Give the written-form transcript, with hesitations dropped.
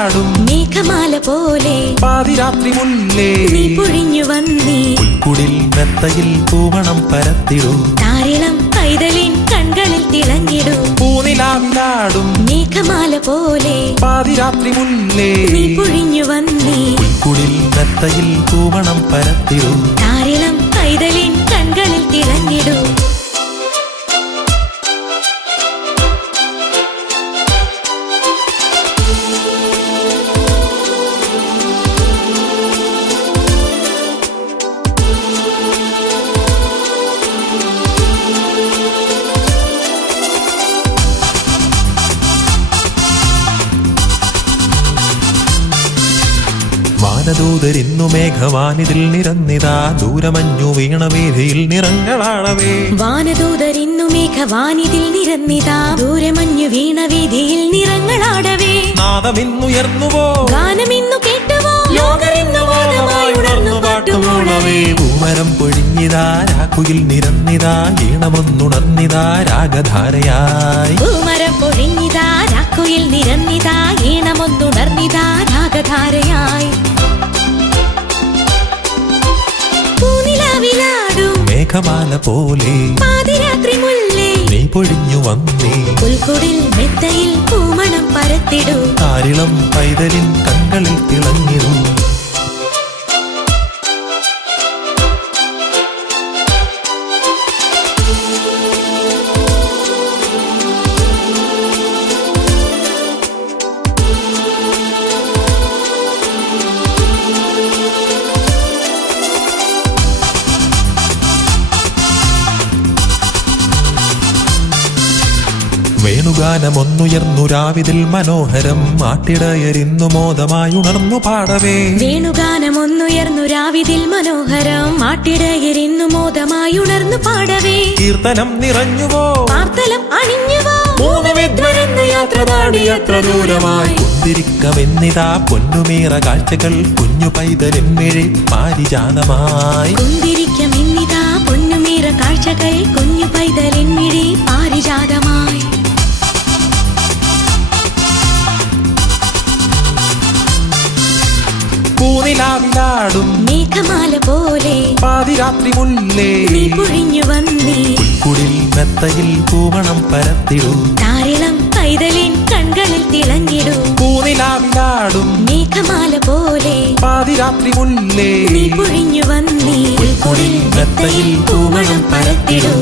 നിലാവിലാടും മേഘമാല പോലെ പാതിരാത്രി മുല്ലേ നീ പൊഴിഞ്ഞു വന്നീ പുൽക്കുടിൽ മെത്തയിൽ പൂമണം പരത്തിടൂ താരിളം പൈതലിൻ കൺകളിൽ തിളങ്ങിടൂ പൂനിലാവിലാടും മേഘമാല പോലെ പാതിരാത്രി മുല്ലേ നീ പൊഴിഞ്ഞു വന്നീ പുൽക്കുടിൽ മെത്തയിൽ പൂമണം പരത്തിടൂ താരിളം പൈതലിൻ കൺകളിൽ തിളങ്ങിടൂ വാനദൂതരിന്നു മേഘവാനിതിൽ നിറന്നിതാ ദൂരമഞ്ഞു വീണവേദിയിൽ നിറങ്ങളാടവേ വാനദൂതരിന്നു മേഘവാനിതിൽ നിറന്നിതാ ദൂരമഞ്ഞു വീണവേദിയിൽ നിറങ്ങളാടവേ നാദമിന്നുയർന്നുവോ ഗാനമിന്നു കേട്ടുവോ ലോകരിന്നു വാദമായി ഉണർന്നു പാട്ടുമൂളവേ പൂമരം പൊഴിഞ്ഞിതാ രാക്കുയിൽ നിറന്നിതാ ഈണമൊന്നുണർന്നിതാ രാഗധാരയായി പൂമരം പൊഴിഞ്ഞിതാ രാക്കുയിൽ നിറന്നിതാ ഈണമൊന്നുണർന്നിതാ രാഗധാരയായി പൂനിലാവിലാടും മേഘമാല പോലെ പാതിരാത്രി മുല്ലേ നീ പൊഴിഞ്ഞു വന്നേ പുൽക്കുടിൽ മെത്തയിൽ പൂമണം പരത്തിടൂ താരിളം പൈതലിൻ കൺകളിൽ തിളങ്ങിടൂ വേണുഗാനമൊന്നുയർന്നു രാവിതിൽ മനോഹരം ആട്ടിടയരിന്നു മോദമായി ഉണർന്നു പാടവേ വേണുഗാനമൊന്നുയർന്നു രാവിതിൽ മനോഹരം ആട്ടിടയരിന്നു മോദമായി ഉണർന്നു പാടവേ കീർത്തനം നിറഞ്ഞുവോ പാർത്തലം അണിഞ്ഞുവോ മൂന്നുവിദ്വരന്ന് യാത്ര താടി യാത്ര ദൂരമായി കുന്തിരിക്കമെന്നിതാ പൊന്നുമേറ കാഴ്ചകൾ കുഞ്ഞു പൈതലെന്മിഴി പാരിജാതമായി കുന്തിരിക്കമെന്നിതാ പൊന്നുമേറ കാഴ്ചകൾ കുഞ്ഞു പൈതലെന്മിഴി പാരിജാതമായി പൂനിലാവിലാടും മേഘമാല പോലെ പാതിരാത്രി മുല്ലേ നീ പൊഴിഞ്ഞു വന്നീ പുൽക്കുടിൽ മെത്തയിൽ പൂമണം പരത്തിടൂ താരിളം പൈതലിൻ കൺകളിൽ തിളങ്ങിടൂ പൂനിലാവിലാടും മേഘമാല പോലെ പാതിരാത്രി മുല്ലേ നീ പൊഴിഞ്ഞു വന്നീ പുൽക്കുടിൽ മെത്തയിൽ പൂമണം പരത്തിടൂ